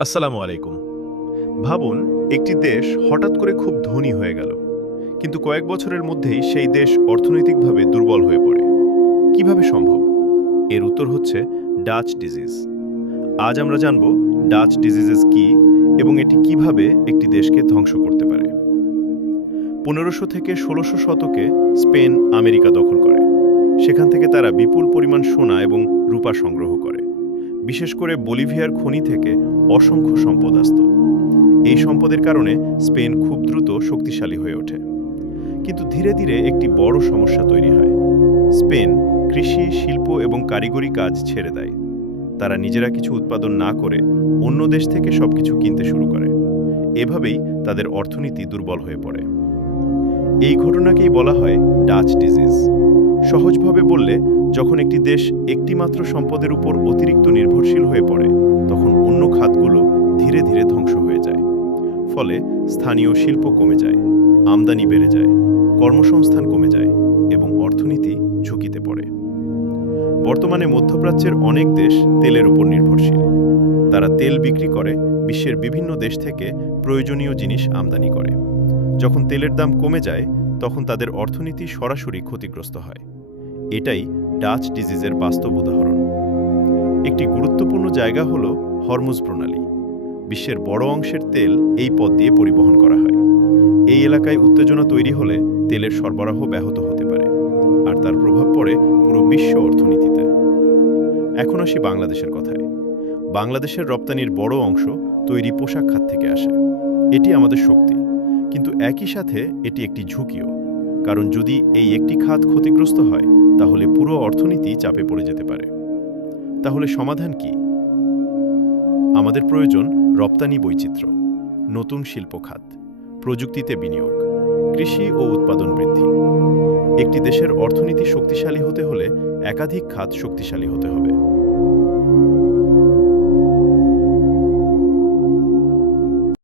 আসসালামু আলাইকুম। ভাবুন, একটি দেশ হঠাৎ করে খুব ধনী হয়ে গেল, কিন্তু কয়েক বছরের মধ্যেই সেই দেশ অর্থনৈতিকভাবে দুর্বল হয়ে পড়ে। কিভাবে সম্ভব? এর উত্তর হচ্ছে ডাচ ডিজিজ। আজ আমরা জানব ডাচ ডিজিজেস কি এবং এটি কিভাবে একটি দেশকে ধ্বংস করতে পারে। 1500 থেকে 1600 শতকে স্পেন আমেরিকা দখল করে। সেখান থেকে তারা বিপুল পরিমাণ সোনা এবং রূপা সংগ্রহ করে। বিশেষ করে বলিভিয়ার খনি থেকে অসংখ্য সম্পদ আসত। এই সম্পদের কারণে স্পেন খুব দ্রুত শক্তিশালী হয়ে ওঠে। কিন্তু ধীরে ধীরে একটি বড় সমস্যা তৈরি হয়। স্পেন কৃষি, শিল্প এবং কারিগরি কাজ ছেড়ে দেয়। তারা নিজেরা কিছু উৎপাদন না করে অন্য দেশ থেকে সবকিছু কিনতে শুরু করে। এভাবেই তাদের অর্থনীতি দুর্বল হয়ে পড়ে। এই ঘটনাকেই বলা হয় ডাচ ডিজিজ। সহজভাবে বললে, যখন একটি দেশ একটিমাত্র সম্পদের উপর অতিরিক্ত নির্ভরশীল হয়ে পড়ে, তখন অন্য খাতগুলো ধীরে ধীরে ধ্বংস হয়ে যায়। ফলে স্থানীয় শিল্প কমে যায়, আমদানি বেড়ে যায়, কর্মসংস্থান কমে যায় এবং অর্থনীতি ঝুঁকিতে পড়ে। বর্তমানে মধ্যপ্রাচ্যের অনেক দেশ তেলের উপর নির্ভরশীল। তারা তেল বিক্রি করে বিশ্বের বিভিন্ন দেশ থেকে প্রয়োজনীয় জিনিস আমদানি করে। যখন তেলের দাম কমে যায়, তখন তাদের অর্থনীতি সরাসরি ক্ষতিগ্রস্ত হয়। এটাই ডাচ ডিজিজের বাস্তব উদাহরণ। একটি গুরুত্বপূর্ণ জায়গা হল হরমুজ প্রণালী। বিশ্বের বড় অংশের তেল এই পথ দিয়ে পরিবহন করা হয়। এই এলাকায় উত্তেজনা তৈরি হলে তেলের সরবরাহ ব্যাহত হতে পারে, আর তার প্রভাব পড়ে পুরো বিশ্ব অর্থনীতিতে। এখন আসি বাংলাদেশের কথায়। বাংলাদেশের রপ্তানির বড় অংশ তৈরি পোশাক খাত থেকে আসে। এটি আমাদের শক্তি, কিন্তু একই সাথে এটি একটি ঝুঁকিও। কারণ যদি এই একটি খাত ক্ষতিগ্রস্ত হয়, তাহলে পুরো অর্থনীতি চাপে পড়ে যেতে পারে। তাহলে সমাধান কি? আমাদের প্রয়োজন রপ্তানি বৈচিত্র্য, নতুন শিল্প খাত, প্রযুক্তিতে বিনিয়োগ, কৃষি ও উৎপাদন বৃদ্ধি। একটি দেশের অর্থনীতি শক্তিশালী হতে হলে একাধিক খাত শক্তিশালী হতে হবে।